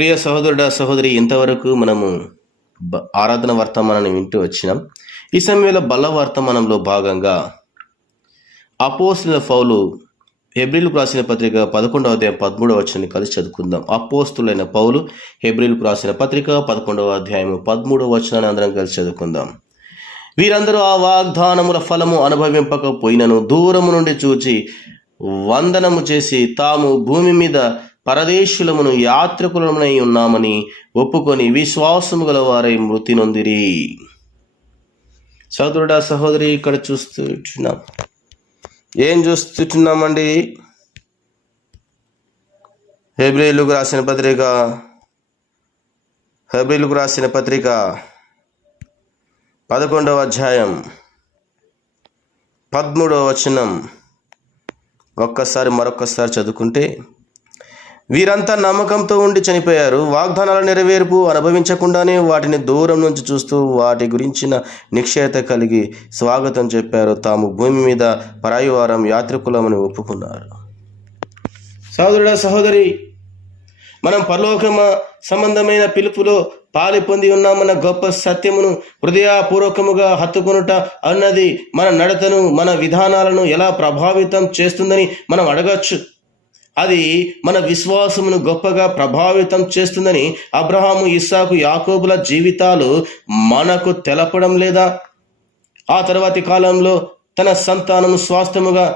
ప్రియ సహోదరుడా సహోదరి, ఇంతవరకు మనము ఆరాధన వర్తమానాన్ని వింటూ వచ్చినాం. ఈ సమయంలో బల వర్తమానంలో భాగంగా అపోస్తుల పౌలు హెబ్రీలకు రాసిన పత్రిక 11వ అధ్యాయం 13వ వచనాన్ని కలిసి చదువుకుందాం. అపోస్తులైన పౌలు హెబ్రీలకు రాసిన పత్రిక 11వ అధ్యాయం 13వ వచనాన్ని అందరం కలిసి చదువుకుందాం. వీరందరూ ఆ వాగ్దానముల ఫలము అనుభవింపకపోయినను దూరము నుండి చూచి వందనము చేసి తాము భూమి మీద పరదేశులమును యాత్రికులమునై ఉన్నామని ఒప్పుకొని విశ్వాసము గల వారై మృతి నొందిరి. సహోదరుడా సహోదరి, ఇక్కడ చూస్తున్నాం. ఏం చూస్తున్నామండి? హెబ్రీలకు రాసిన పత్రిక 11వ అధ్యాయం 13వ వచనం మరొక్కసారి చదువుకుంటే, వీరంతా నమ్మకంతో ఉండి చనిపోయారు. వాగ్దానాల నెరవేర్పు అనుభవించకుండానే వాటిని దూరం నుంచి చూస్తూ వాటి గురించిన నిశ్చయత కలిగి స్వాగతం చెప్పారు. తాము భూమి మీద పరాయివారం యాత్రికులమని ఒప్పుకున్నారు. సహోదరుడా సహోదరి, మనం పరలోక సంబంధమైన పిలుపులో పాలి పొంది ఉన్నామన్న గొప్ప సత్యమును హృదయపూర్వకముగా హత్తుకొనుట అన్నది మన నడతను, మన విధానాలను ఎలా ప్రభావితం చేస్తుందని మనం అడగచ్చు. అది మన విశ్వాసమును గొప్పగా ప్రభావితం చేస్తుందని అబ్రహాము, ఇస్సాకు, యాకోబుల జీవితాలు మనకు తెలపడం లేదా? ఆ తర్వాతి కాలంలో తన సంతానము స్వాస్థ్యముగా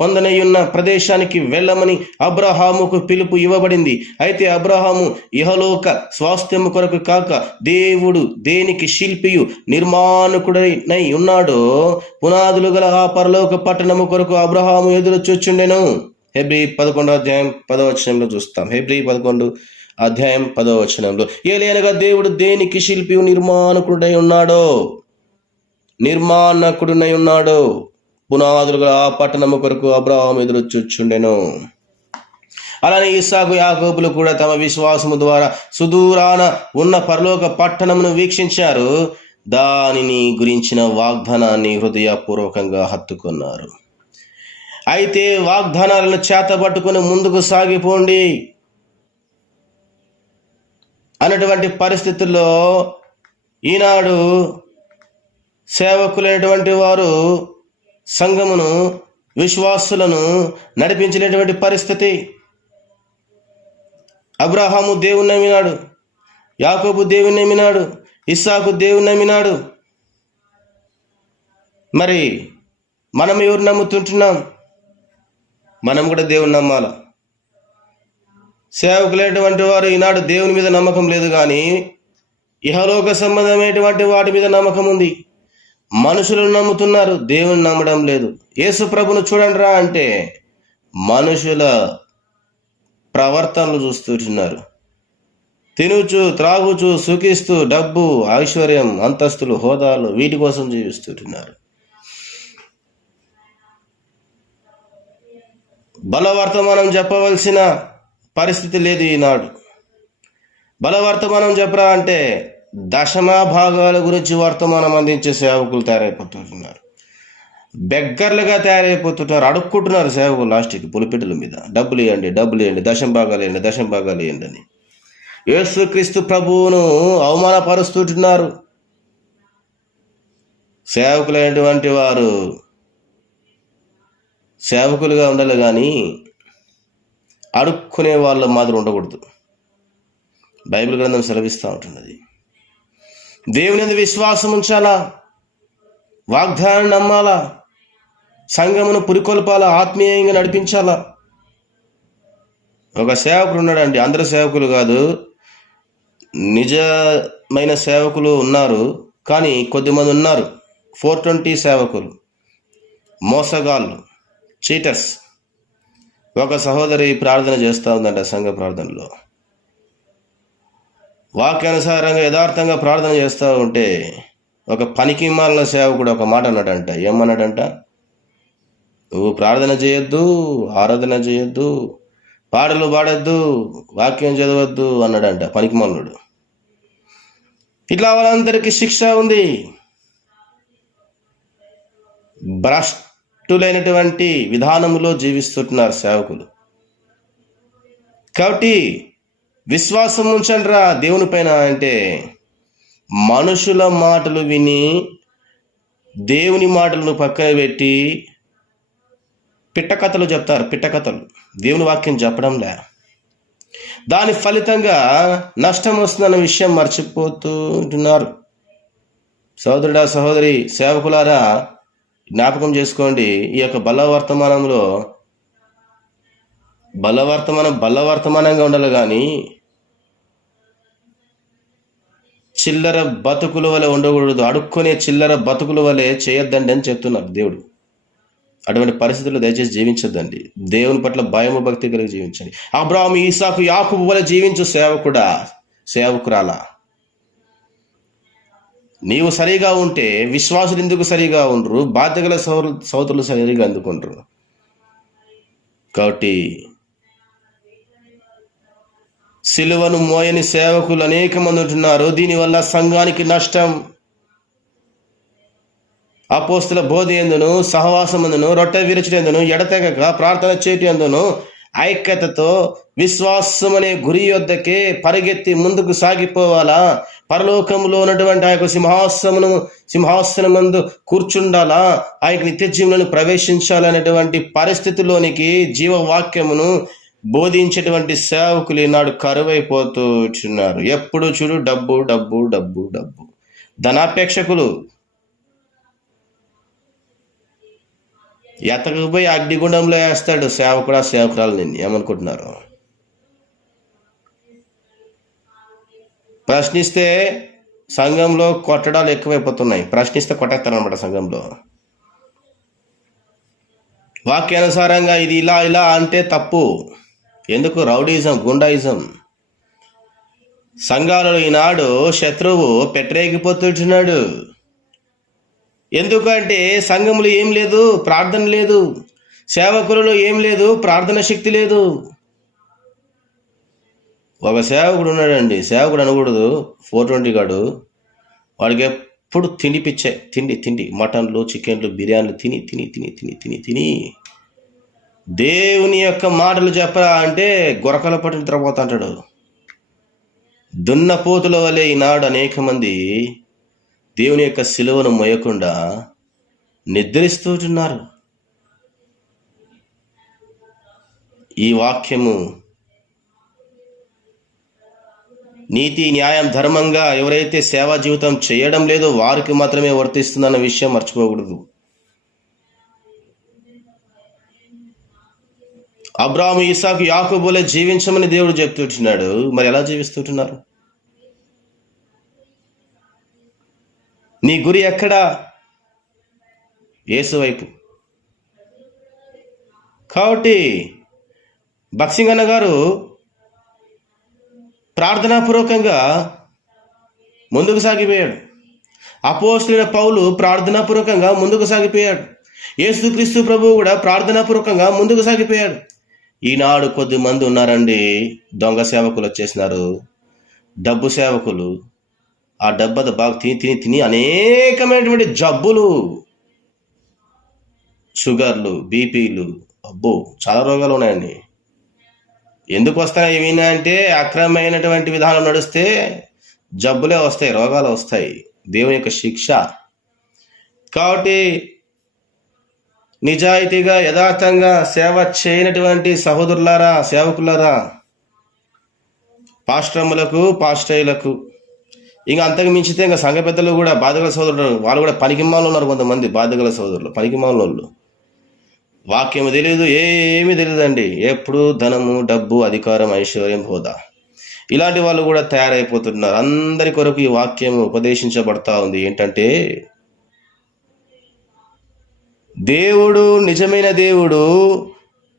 పొందనయ్యున్న ప్రదేశానికి వెళ్ళమని అబ్రహాముకు పిలుపు ఇవ్వబడింది. అయితే అబ్రహాము ఇహలోక స్వాస్థ్యము కొరకు కాక దేవుడు దేనికి శిల్పియు నిర్మాణకుడై ఉన్నాడో పునాదులు గల ఆ పరలోక పట్టణము కొరకు అబ్రహాము ఎదురు చూచుండెను. హెబ్రీ 11వ అధ్యాయం 10వ వచనంలో చూస్తాం. హెబ్రీ 11 అధ్యాయం 10వ వచనంలో, ఏలయనగా దేవుడు దేనికి శిల్పియు నిర్మాణకుడై ఉన్నాడో పునాదులుగా ఆ పట్టణము కొరకు అబ్రహాము ఎదురు చూచుండెను. అలానే ఇస్సాకు, యాకోబులు కూడా తమ విశ్వాసము ద్వారా సుదూరాన ఉన్న పరలోక పట్టణమును వీక్షించారు. దానిని గురించిన వాగ్దానాన్ని హృదయపూర్వకంగా హత్తుకున్నారు. అయితే వాగ్దానాలను చేతబట్టుకుని ముందుకు సాగిపోండి అన్నటువంటి పరిస్థితుల్లో ఈనాడు సేవకులైనటువంటి వారు సంఘమును, విశ్వాసులను నడిపించినటువంటి పరిస్థితి. అబ్రహాము దేవుని నమ్మినాడు, యాకోబు దేవుని నమ్మినాడు, ఇస్సాకు దేవుని నమ్మినాడు. మరి మనం ఎవరు నమ్ముతుంటున్నాం? మనం కూడా దేవుని నమ్మాల. సేవకులైనటువంటి వారు ఈనాడు దేవుని మీద నమ్మకం లేదు, కానీ ఇహలోక సంబంధమైనటువంటి వాటి మీద నమ్మకం ఉంది. మనుషులను నమ్ముతున్నారు, దేవుని నమ్మడం లేదు. యేసు ప్రభును చూడండి రా అంటే మనుషుల ప్రవర్తనలు చూస్తుంటున్నారు. తినుచు, త్రాగుచు, సుఖిస్తూ డబ్బు, ఐశ్వర్యం, అంతస్తులు, హోదాలు, వీటి కోసం జీవిస్తుంటున్నారు. బలవర్తమానం చెప్పవలసిన పరిస్థితి లేదు ఈనాడు. బలవర్తమానం చెప్పరా అంటే దశమా భాగాల గురించి వర్తమానం అందించే సేవకులు తయారైపోతున్నారు. బెగ్గర్లుగా తయారైపోతున్నారు. అడుక్కుంటున్నారు సేవకులు లాస్ట్కి పులిపెట్టల మీద, డబ్బులు ఇవ్వండి, దశం భాగాలు ఇవ్వండి అని యేసుక్రీస్తు ప్రభువును అవమానపరుస్తుంటున్నారు. సేవకులైనటువంటి వారు సేవకులుగా ఉండాలి, కానీ అడుక్కునే వాళ్ళ మాదిరి ఉండకూడదు. బైబిల్ గ్రంథం సెలవిస్తూ ఉంటున్నది. దేవుని యందు విశ్వాసం ఉంచాలా, వాగ్దానాన్ని నమ్మాలా, సంఘమును పురికొల్పాలా, ఆత్మీయంగా నడిపించాలా. ఒక సేవకుడు ఉన్నాడండి, అందరు సేవకులు కాదు, నిజమైన సేవకులు ఉన్నారు, కానీ కొద్దిమంది ఉన్నారు 420 సేవకులు, మోసగాళ్ళు, చీటర్స్. ఒక సహోదరి ప్రార్థన చేస్తూ ఉందంట సంఘ ప్రార్థనలో. వాక్యానుసారంగా యథార్థంగా ప్రార్థన చేస్తూ ఉంటే ఒక పనికి మాలిన సేవకుడు ఒక మాట అన్నాడంట. ఏమన్నాడంట? నువ్వు ప్రార్థన చేయొద్దు, ఆరాధన చేయొద్దు, పాటలు పాడొద్దు, వాక్యం చదవద్దు అన్నాడంట పనికి మాలినుడు. ఇట్లా వాళ్ళందరికీ శిక్ష ఉంది. భ్రష్టులైనటువంటి విధానంలో జీవిస్తుంటున్నారు సేవకులు. కాబట్టి విశ్వాసం ఉంచండిరా దేవుని పైన అంటే మనుషుల మాటలు విని దేవుని మాటలను పక్కన పెట్టి పిట్టకథలు చెప్తారు. పిట్టకథలు దేవుని వాక్యం చెప్పడంలే. దాని ఫలితంగా నష్టం వస్తుందన్న విషయం మర్చిపోతూ ఉంటున్నారు. సహోదరుడా, సహోదరి, సేవకులారా, జ్ఞాపకం చేసుకోండి. ఈ యొక్క బలవర్తమానంగా ఉండాలి, కానీ చిల్లర బతుకుల వలె ఉండకూడదు. అడుక్కునే చిల్లర బతుకుల వలె చేయొద్దండి అని చెప్తున్నారు దేవుడు. అటువంటి పరిస్థితుల్లో దయచేసి జీవించొద్దండి. దేవుని పట్ల భయము భక్తి కలిగి జీవించండి. అబ్రాహాము, ఇస్సాకు, యాకోబు వలె జీవించు సేవకురాలా. నీవు సరిగా ఉంటే విశ్వాసులు ఎందుకు సరిగా ఉండరు? బాధ్యగల సోదరులు సరిగా అందుకుంటారు. కాబట్టి సిలువను మోయని సేవకులు అనేక మంది ఉంటున్నారు. దీనివల్ల సంఘానికి నష్టం. అపోస్తుల బోధ ఎందును, సహవాసం ఎందును, రొట్టె విరచుటెందును, ఎడతెగక ప్రార్థన చేయటం ఎందును ఐక్యతతో విశ్వాసం అనే గురి యొద్దకే పరిగెత్తి ముందుకు సాగిపోవాలా. పరలోకంలో ఉన్నటువంటి ఆ యొక్క సింహాసనం ముందు కూర్చుండాలా. ఆ యొక్క నిత్య జీవనంలో ప్రవేశించాలనేటువంటి పరిస్థితిలోనికి జీవవాక్యమును బోధించేటువంటి సేవకులు ఈనాడు కరువైపోతున్నారు. ఎప్పుడు చూడు డబ్బు డబ్బు డబ్బు డబ్బు. ధనాపేక్షకులు. ఎతకపోయి అగ్నిగుండంలో వేస్తాడు సేవకురాలు. నేను ఏమనుకుంటున్నారు? ప్రశ్నిస్తే సంఘంలో కొట్టడాలు ఎక్కువైపోతున్నాయి. ప్రశ్నిస్తే కొట్టేస్తారనమాట సంఘంలో. వాక్యానుసారంగా ఇది ఇలా ఇలా అంటే తప్పు. ఎందుకు? రౌడీజం, గుండాయిజం. సంఘాలలో ఈనాడు శత్రువు పెట్టరేగిపోతున్నాడు. ఎందుకంటే సంఘములో ఏం లేదు, ప్రార్థన లేదు. సేవకులలో ఏం లేదు, ప్రార్థన శక్తి లేదు. ఒక సేవకుడు ఉన్నాడండి, సేవకుడు అనకూడదు, 420 గాడు. వాడికి ఎప్పుడు తిండిపిచ్చే తిండి మటన్లు, చికెన్లు, బిర్యానీలు తిని తిని తిని తిని తిని తిని దేవుని యొక్క మాటలు చెప్పరా అంటే గొరకల పట్టిన నిద్రపోతా అంటాడు. దున్నపోతుల వలె ఈనాడు అనేక మంది దేవుని యొక్క సిలువను మోయకుండా నిద్రిస్తుంటున్నారు. ఈ వాక్యము నీతి, న్యాయం, ధర్మంగా ఎవరైతే సేవా జీవితం చేయడం లేదో వారికి మాత్రమే వర్తిస్తుందన్న విషయం మర్చిపోకూడదు. అబ్రాహాము, ఇస్సాకు, యాకోబు వలె జీవించమని దేవుడు చెప్తుంటున్నాడు. మరి ఎలా జీవిస్తుంటున్నారు? నీ గురి ఎక్కడా? యేసు వైపు. కాబట్టి బక్సింగన్న గారు ప్రార్థనాపూర్వకంగా ముందుకు సాగిపోయాడు. అపోస్తలుడైన పౌలు ప్రార్థనాపూర్వకంగా ముందుకు సాగిపోయాడు. యేసుక్రీస్తు ప్రభువు కూడా ప్రార్థనాపూర్వకంగా ముందుకు సాగిపోయాడు. ఈనాడు కొద్ది మంది ఉన్నారండి, దొంగ సేవకులు వచ్చేసినారు, డబ్బు సేవకులు. ఆ డబ్బు బాగా తిని తిని తిని అనేకమైనటువంటి జబ్బులు, షుగర్లు, బీపీలు, అబ్బో చాలా రోగాలు ఉన్నాయండి. ఎందుకు వస్తాయి ఏమైనా అంటే అక్రమమైనటువంటి విధానం నడిస్తే జబ్బులే వస్తాయి, రోగాలు వస్తాయి, దేవుని యొక్క శిక్ష. కాబట్టి నిజాయితీగా యథార్థంగా సేవ చేయనటువంటి సహోదరులారా, సేవకులారా, పాస్టర్ములకు, పాస్టర్లకు, ఇంకా అంతకు మించితే ఇంకా సంఘ పెద్దలు కూడా బాధగల సోదరులు, వాళ్ళు కూడా పనికిమాలు ఉన్నారు. కొంతమంది బాధగల సోదరులు, పనికిమాల వాళ్ళు. వాక్యం తెలియదు, ఏమీ తెలియదండి. ఎప్పుడు ధనము, డబ్బు, అధికారం, ఐశ్వర్యం, హోదా, ఇలాంటి వాళ్ళు కూడా తయారైపోతున్నారు. అందరి కొరకు ఈ వాక్యం ఉపదేశించబడతా ఉంది. ఏంటంటే దేవుడు నిజమైన దేవుడు.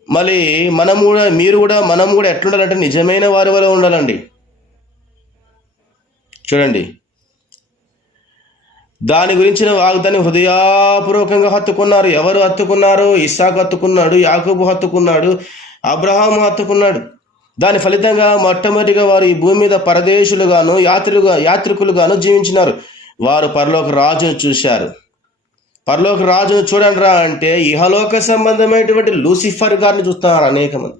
మళ్ళీ మనం కూడా, మనం కూడా ఎట్లుండాలంటే నిజమైన వారి వల్ల ఉండాలండి. చూడండి, దాని గురించిన వాగ్దాన్ని హృదయపూర్వకంగా హత్తుకున్నారు. ఎవరు హత్తుకున్నారు? ఇస్సాకు హత్తుకున్నాడు, యాకోబు హత్తుకున్నాడు, అబ్రహాము హత్తుకున్నాడు. దాని ఫలితంగా మొట్టమొదటిగా వారు ఈ భూమి మీద పరదేశులుగాను, యాత్రికులుగాను జీవించినారు. వారు పరలోక రాజును చూశారు. పరలోక రాజును చూడండి రా అంటే ఇహలోక సంబంధమైనటువంటి లూసిఫర్ గారిని చూస్తున్నారు అనేక మంది.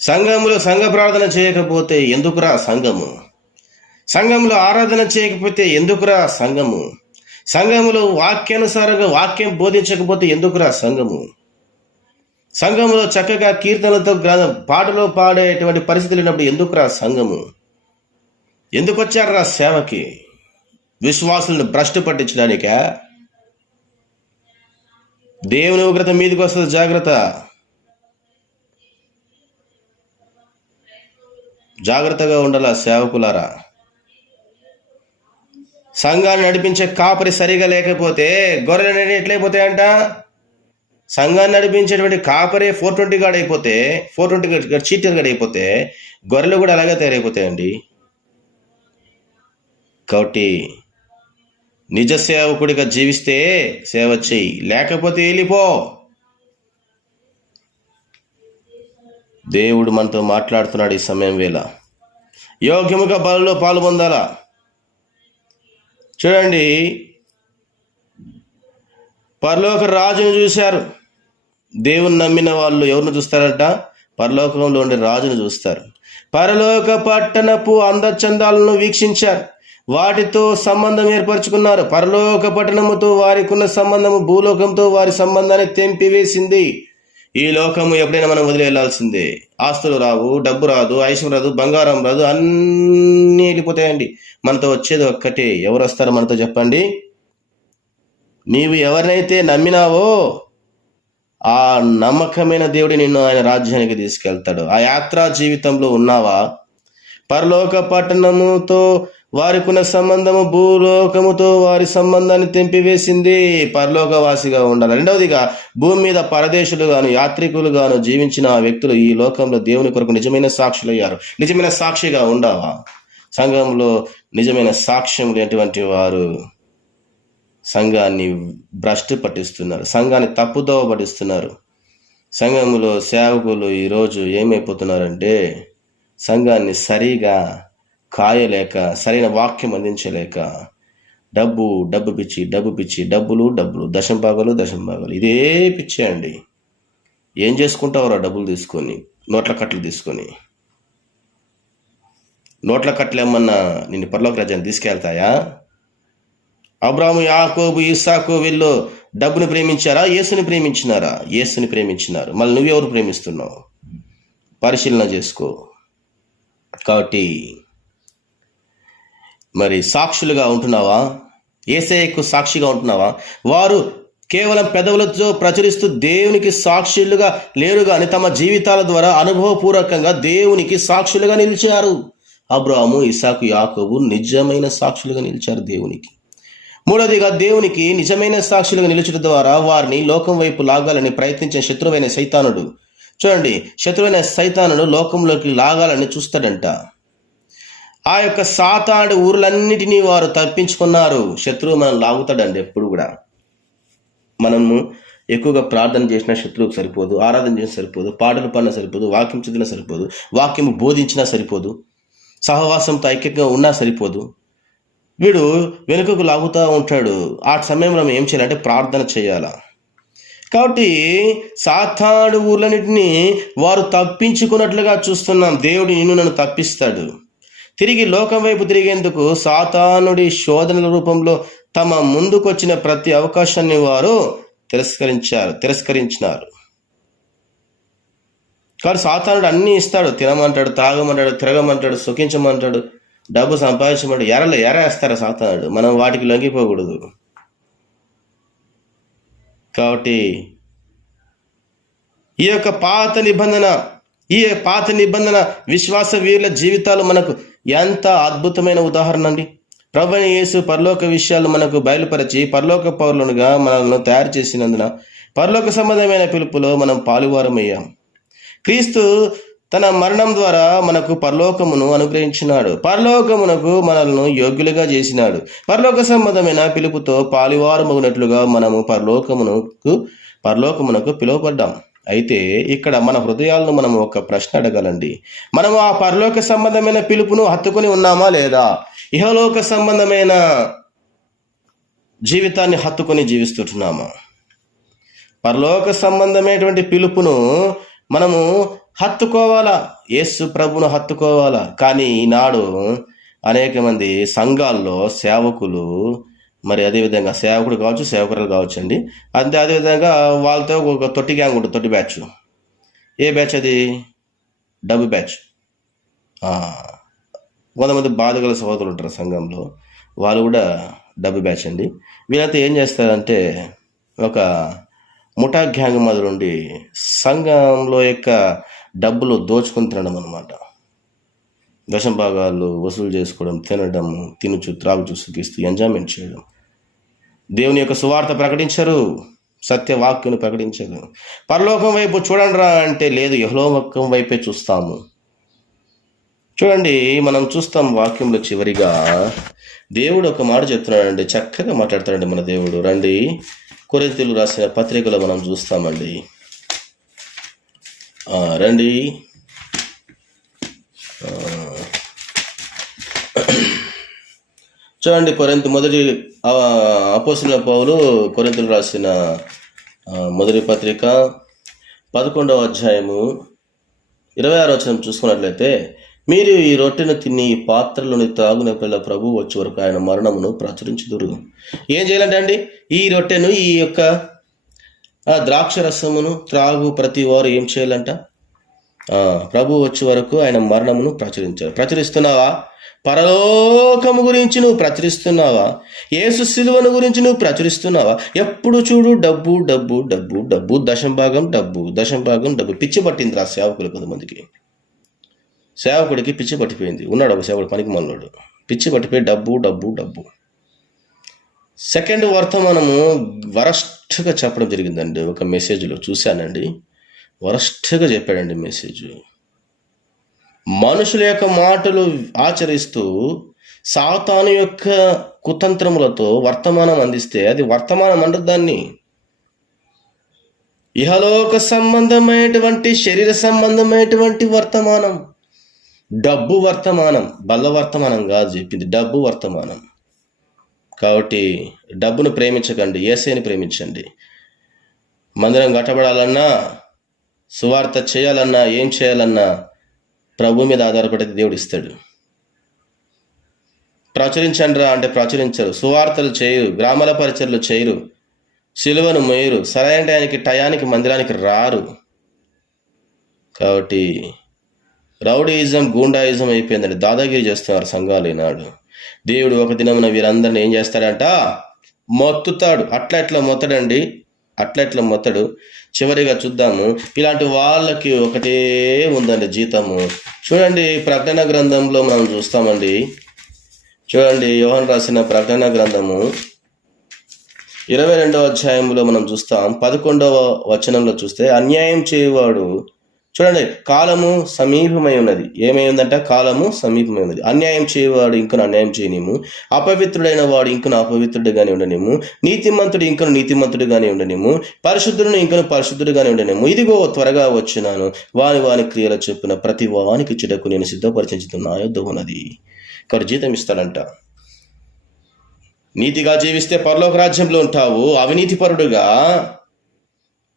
సంఘములో సంఘ ప్రార్థన చేయకపోతే ఎందుకురా సంఘము? సంఘంలో ఆరాధన చేయకపోతే ఎందుకురా సంఘము? సంఘములో వాక్యానుసారంగా వాక్యం బోధించకపోతే ఎందుకురా సంఘము? సంఘములో చక్కగా కీర్తనలతో పాటలు పాడేటువంటి పరిస్థితులు ఉన్నప్పుడు ఎందుకురా సంఘము? ఎందుకు వచ్చారా సేవకి? విశ్వాసులను భ్రష్టు పట్టించడానికా? దేవుని ఉగ్రత మీదకి వస్తుంది, జాగ్రత్త. జాగ్రత్తగా ఉండాలా సేవకులారా. సంఘాన్ని నడిపించే కాపరి సరిగా లేకపోతే గొర్రెలు ఎట్లయిపోతాయంట? సంఘాన్ని నడిపించేటువంటి కాపరే 420 గాడు అయిపోతే, 420 చీటర్ గాడు అయిపోతే గొర్రెలు కూడా అలాగే తయారైపోతాయండి. కాబట్టి నిజ సేవకుడిగా జీవిస్తే సేవ చెయ్యి, లేకపోతే వెళ్ళిపో. దేవుడు మనతో మాట్లాడుతున్నాడు ఈ సమయం వేళ. యోగ్యముగా బలలో పాలు పొందాలా. చూడండి, పరలోక రాజును చూశారు. దేవుని నమ్మిన వాళ్ళు ఎవరిని చూస్తారంట? పరలోకంలో ఉండే రాజును చూస్తారు. పరలోక పట్టణపు అందచందాలను వీక్షించారు, వాటితో సంబంధం ఏర్పరచుకున్నారు. పరలోక పట్టణముతో వారికి ఉన్న సంబంధము భూలోకంతో వారి సంబంధాన్ని తెంపివేసింది. ఈ లోకము ఎప్పుడైనా మనం వదిలి వెళ్ళాల్సిందే. ఆస్తులు రావు, డబ్బు రాదు, ఐశ్వర్యం రాదు, బంగారం రాదు, అన్నీ వెళ్ళిపోతాయండి. మనతో వచ్చేది ఒక్కటే. ఎవరు వస్తారు మనతో చెప్పండి? నీవు ఎవరినైతే నమ్మినావో ఆ నమ్మకమైన దేవుడి నిన్ను ఆయన రాజ్యానికి తీసుకెళ్తాడు. ఆ యాత్రా జీవితంలో ఉన్నావా? పరలోక పట్టణముతో వారికున్న సంబంధము భూలోకముతో వారి సంబంధాన్ని తెంపివేసింది. పరలోకవాసిగా ఉండాలి. రెండవదిగా, భూమి మీద పరదేశులు గాను యాత్రికులు గాను జీవించిన ఆ వ్యక్తులు ఈ లోకంలో దేవుని కొరకు నిజమైన సాక్షులయ్యారు. నిజమైన సాక్షిగా ఉండావా? సంఘంలో నిజమైన సాక్ష్యం లేనటువంటి వారు సంఘాన్ని భ్రష్టు పట్టిస్తున్నారు, సంఘాన్ని తప్పుదోవ పట్టిస్తున్నారు. సంఘంలో సేవకులు ఈరోజు ఏమైపోతున్నారంటే సంఘాన్ని సరిగా కాయలేక, సరైన వాక్యం అందించలేక డబ్బు పిచ్చి, డబ్బులు దశంభాగాలు ఇదే పిచ్చే అండి. ఏం చేసుకుంటావురా డబ్బులు తీసుకొని? నోట్ల కట్టలు తీసుకొని. నోట్ల కట్టలు ఏమన్నా నిన్ను పరలోక రాజ్యాన్ని తీసుకెళ్తాయా? అబ్రాహాము, యాకోబు, ఇస్సాకు వీళ్ళు డబ్బుని ప్రేమించారా? యేసుని ప్రేమించినారా? యేసుని ప్రేమించినారు. మళ్ళీ నువ్వెవరు ప్రేమిస్తున్నావు? పరిశీలన చేసుకో. కాబట్టి మరి సాక్షులుగా ఉంటున్నావా? యేసయ్యకు సాక్షిగా ఉంటున్నావా? వారు కేవలం పెదవులతో ప్రచురిస్తూ దేవునికి సాక్షులుగా లేరు కానీ తమ జీవితాల ద్వారా అనుభవపూర్వకంగా దేవునికి సాక్షులుగా నిలిచారు. అబ్రాహాము, ఇస్సాకు, యాకోబు నిజమైన సాక్షులుగా నిలిచారు దేవునికి. మూడవదిగా, దేవునికి నిజమైన సాక్షులుగా నిలుచడం ద్వారా వారిని లోకం వైపు లాగాలని ప్రయత్నించిన శత్రువైన సైతానుడు, చూడండి, శత్రువైన సైతానుడు లోకంలోకి లాగాలని చూస్తాడంట. ఆ యొక్క సాతాను ఊర్లన్నిటినీ వారు తప్పించుకున్నారు. శత్రువు మనం లాగుతాడండి ఎప్పుడు కూడా. మనము ఎక్కువగా ప్రార్థన చేసినా శత్రువుకు సరిపోదు, ఆరాధన చేసినా సరిపోదు, పాటలు పాడినా సరిపోదు, వాక్యం చదివినా సరిపోదు, వాక్యం బోధించినా సరిపోదు, సహవాసంతో ఐక్యంగా ఉన్నా సరిపోదు. వీడు వెనుకకు లాగుతూ ఉంటాడు. ఆ సమయంలో మనం ఏం చేయాలంటే ప్రార్థన చేయాలా. కాబట్టి సాతాను ఊర్లన్నిటినీ వారు తప్పించుకున్నట్లుగా చూస్తున్నాం. దేవుడు నిన్ను నన్ను తప్పిస్తాడు. తిరిగి లోకం వైపు తిరిగేందుకు సాతానుడి శోధనల రూపంలో తమ ముందుకొచ్చిన ప్రతి అవకాశాన్ని వారు తిరస్కరించినారు. కాబట్టి సాతానుడు అన్నీ ఇస్తాడు. తినమంటాడు, తాగమంటాడు, తిరగమంటాడు, సుఖించమంటాడు, డబ్బు సంపాదించమంటాడు. ఎరేస్తారా సాతానుడు. మనం వాటికి లొంగిపోకూడదు. కాబట్టి ఈ పాత నిబంధన విశ్వాస వీరుల జీవితాలు మనకు ఎంత అద్భుతమైన ఉదాహరణ అండి. ప్రభువైన యేసు పరలోక విషయాలు మనకు బయలుపరిచి పరలోక పౌరులుగా మనల్ని తయారు చేసినందున పరలోక సంబంధమైన పిలుపులో మనం పాలువారమయ్యాం. క్రీస్తు తన మరణం ద్వారా మనకు పరలోకమును అనుగ్రహించినాడు. పరలోకమునకు మనల్ని యోగ్యులుగా చేసినాడు. పరలోక సంబంధమైన పిలుపుతో పాలువారమగునట్లుగా మనము పరలోకమునకు పిలువబడ్డాం. అయితే ఇక్కడ మన హృదయాలను మనం ఒక ప్రశ్న అడగాలండి. మనము ఆ పరలోక సంబంధమైన పిలుపును హత్తుకొని ఉన్నామా లేదా? ఇహలోక సంబంధమైన జీవితాన్ని హత్తుకొని జీవిస్తున్నామా? పరలోక సంబంధమైనటువంటి పిలుపును మనము హత్తుకోవాలా, యేసు ప్రభును హత్తుకోవాలా. కానీ ఈనాడు అనేక మంది సంఘాల్లో సేవకులు, మరి అదేవిధంగా సేవకుడు కావచ్చు, సేవకురాలు కావచ్చు అండి, అదేవిధంగా వాళ్ళతో ఒక తొట్టి గ్యాంగ్ ఉంటుంది, తొట్టి బ్యాచ్. ఏ బ్యాచ్ అది? డబ్బు బ్యాచ్. కొంతమంది బాధగల సహోదరులు ఉంటారు సంఘంలో, వాళ్ళు కూడా డబ్బు బ్యాచ్ అండి. వీళ్ళైతే ఏం చేస్తారంటే ఒక ముఠా గ్యాంగ్ మొదలు ఉండి సంఘంలో యొక్క డబ్బులు దోచుకొని తినడం అనమాట. దశమ భాగాలు వసూలు చేసుకోవడం, తినడం, తినుచు త్రాగుచు సుఖిస్తూ ఎంజాయ్మెంట్ చేయడం. దేవుని యొక్క సువార్త ప్రకటించరు, సత్యవాక్యను ప్రకటించరు. పరలోకం వైపు చూడండి రా అంటే లేదు, యెహోలోకం వైపే చూస్తాము. చూడండి, మనం చూస్తాం వాక్యంలో చివరిగా దేవుడు ఒక మాట చెప్తున్నాడండి, చక్కగా మాట్లాడతాడండి మన దేవుడు. రండి, కొరింథీయులకు రాసిన పత్రికలో మనం చూస్తామండి. రండి, చూడండి, మొదటి అపోస్తలుడైన పౌలు కొరింథీయులకు రాసిన మొదటి పత్రిక 11వ అధ్యాయము 26వ వచనం చూసుకున్నట్లయితే, మీరు ఈ రొట్టెను తిని ఈ పాత్రలోని త్రాగున పిల్ల ప్రభు వచ్చే వరకు ఆయన మరణమును ప్రచురించుదురు. ఏం చేయాలంటే అండి, ఈ రొట్టెను, ఈ యొక్క ద్రాక్ష రసమును త్రాగు ప్రతి వారు ఏం చేయాలంట? ప్రభు వచ్చే వరకు ఆయన మరణమును ప్రచురించారు. ప్రచురిస్తున్నావా? పరలోకము గురించి నువ్వు ప్రచురిస్తున్నావా? యేసు సిలువను గురించి నువ్వు ప్రచురిస్తున్నావా? ఎప్పుడు చూడు డబ్బు డబ్బు డబ్బు డబ్బు, దశంభాగం డబ్బు, దశంభాగం డబ్బు. పిచ్చి పట్టింది ఆ సేవకులు. కొంతమందికి సేవకుడికి పిచ్చి పట్టిపోయింది. ఉన్నాడు ఒక సేవకుడు, పనికి మనలోడు, పిచ్చి పట్టిపోయి డబ్బు డబ్బు డబ్బు. సెకండ్ వర్తమానము వరస్ట్గా చెప్పడం జరిగిందండి. ఒక మెసేజ్లో చూశానండి, వరస్ట్గా చెప్పాడండి మెసేజ్. మనుషుల యొక్క మాటలు ఆచరిస్తూ సాతాను యొక్క కుతంత్రములతో వర్తమానం అందిస్తే అది వర్తమానం అంటారు దాన్ని. ఇహలోక సంబంధమైనటువంటి, శరీర సంబంధమైనటువంటి వర్తమానం, డబ్బు వర్తమానం, బల్ల వర్తమానం కాదు చెప్పింది, డబ్బు వర్తమానం. కాబట్టి డబ్బును ప్రేమించకండి, యేసుని ప్రేమించండి. మందిరం కట్టబడాలన్నా, సువార్త చేయాలన్నా, ఏం చేయాలన్నా ప్రభు మీద ఆధారపడితే దేవుడు ఇస్తాడు. ప్రచురించండి రా అంటే ప్రచురించరు, సువార్తలు చేయరు, గ్రామాల పరిచర్లు చేయరు, సిలువను మోయరు, సరైన టయానికి మందిరానికి రారు. కాబట్టి రౌడీయిజం, గూండాయిజం అయిపోయిందండి. దాదాగిరి చేస్తున్నారు సంఘాలు ఈనాడు. దేవుడు ఒక దినమున వీరందరిని ఏం చేస్తాడంట? మొత్తుతాడు. అట్లా మొత్తడు. చివరిగా చూద్దాము, ఇలాంటి వాళ్ళకి ఒకటే ఉందండి జీతము. చూడండి, ప్రకటన గ్రంథంలో మనం చూస్తామండి. చూడండి, యోహాను రాసిన ప్రకటన గ్రంథము 22వ అధ్యాయంలో మనం చూస్తాం. 11వ వచనంలో చూస్తే, అన్యాయం చేయవాడు, చూడండి, కాలము సమీపమై ఉన్నది. ఏమై ఉందంట? కాలము సమీపమై ఉన్నది. అన్యాయం చేయవాడు ఇంకను అన్యాయం చేయనిము, అపవిత్రుడైన వాడు ఇంకను అపవిత్రుడుగానే ఉండనిము, నీతిమంతుడు ఇంకను నీతిమంతుడుగానే ఉండనిము, పరిశుద్ధుడు ఇంకను పరిశుద్ధుడుగానే ఉండనిము. ఇదిగో త్వరగా వచ్చినాను, వాని క్రియల చొప్పున ప్రతి వానికి చెడకు నేను సిద్ధపరిచించుతున్న నా యొద్ద ఉన్నది. ఇక్కడ జీతం ఇస్తాడంట. నీతిగా జీవిస్తే పరలోక రాజ్యంలో ఉంటావు. అవినీతిపరుడుగా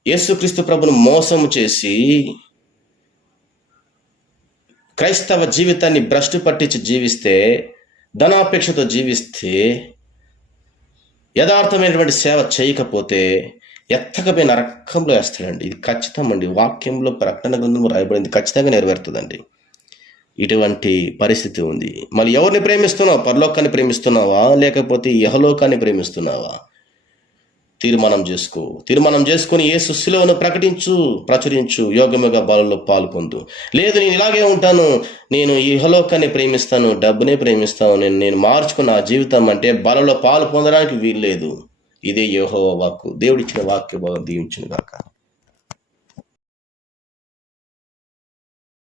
యేసుక్రీస్తు ప్రభును మోసము చేసి క్రైస్తవ జీవితాన్ని భ్రష్టు పట్టించి జీవిస్తే, ధనాపేక్షతో జీవిస్తే, యథార్థమైనటువంటి సేవ చేయకపోతే ఎత్తకపోయి నరకంలో వేస్తాడండి. ఇది ఖచ్చితం అండి. వాక్యంలో ప్రకటన గ్రంథంలో రాయబడింది, ఖచ్చితంగా నెరవేరుతుందండి. ఇటువంటి పరిస్థితి ఉంది. మళ్ళీ ఎవరిని ప్రేమిస్తున్నావు? పరలోకాన్ని ప్రేమిస్తున్నావా, లేకపోతే యెహోలోకాన్ని ప్రేమిస్తున్నావా? తీర్మానం చేసుకొని యేసు సిలువను ప్రచురించు, యోగముగా బలలో పాల్పొందు. లేదు, నేను ఇలాగే ఉంటాను, నేను ఇహలోకాన్ని ప్రేమిస్తాను, డబ్బునే ప్రేమిస్తాను, నేను మార్చుకున్న ఆ జీవితం అంటే బలలో పాలు పొందడానికి వీల్లేదు. ఇదే యెహోవా వాక్కు. దేవుడిచ్చిన వాక్య భాగం దీవించును గాక.